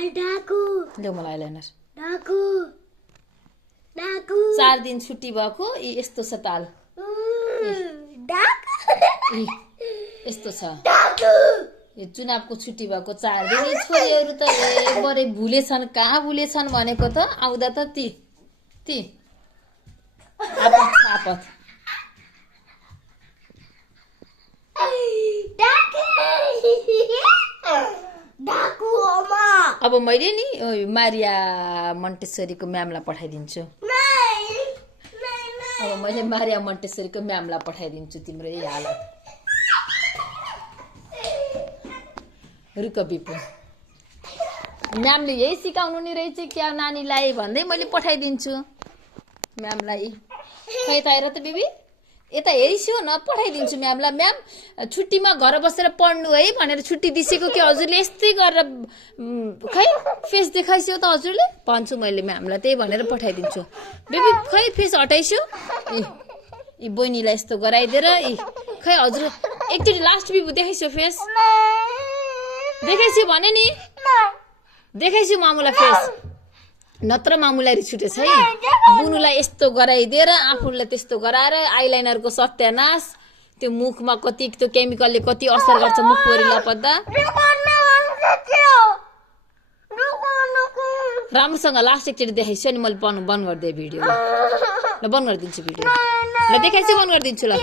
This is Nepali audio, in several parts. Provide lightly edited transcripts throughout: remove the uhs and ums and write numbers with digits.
ल्याउ मलाई आइलाइनर 4 दिन छुट्टी भएको यस्तो छ ताल यस्तो छ यो चुनावको छुट्टी भएको 4 दिन छोरीहरू त बरे भुलेछन् कहाँ भुलेछन् भनेको त आउँदा त ती आपत अब मैले नि मारिया मन्टेसरीको म्यामलाई पठाइदिन्छु अब मैले मारिया मन्टेसरीको म्यामलाई पठाइदिन्छु तिम्रो यही हालत रुक बिपु म्यामले यही सिकाउनु नि रहेछ क्या नानीलाई भन्दै मैले पठाइदिन्छु म्यामलाई खै त आएर त बिबी यता हेरिसु न पठाइदिन्छु म्यामलाई म्याम छुट्टीमा घर बसेर पढ्नु है भनेर छुट्टी दिसेको कि हजुरले यस्तै गरेर खै फेस देखाइस्यो त हजुरले भन्छु मैले म्यामलाई त्यही भनेर पठाइदिन्छु बेबी खै फेस हटाइस्यो यी बहिनीलाई यस्तो गराइदिएर खै हजुर एकचोटि लास्ट बिबु देखाइस्यो फेस देखाइस्यो भने नि देखाइस्यो मामुलाई फेस नत्र मामुलाई रिस उठेछ है बुनुलाई यस्तो गराइदिएर आफूलाई त्यस्तो गराएर आइलाइनरको सत्यानाश त्यो मुखमा कति त्यो केमिकलले कति असर गर्छ मुख पोरीलाई पद्दा राम्रोसँग लास्ट एकचोटि देखाइछु नि मैले बन्द गरिदिएँ भिडियो ल बन्द गरिदिन्छु भिडियो ल देखाइछु बन्द गरिदिन्छु ल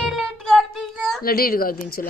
डिलिट गरिदिन्छु ल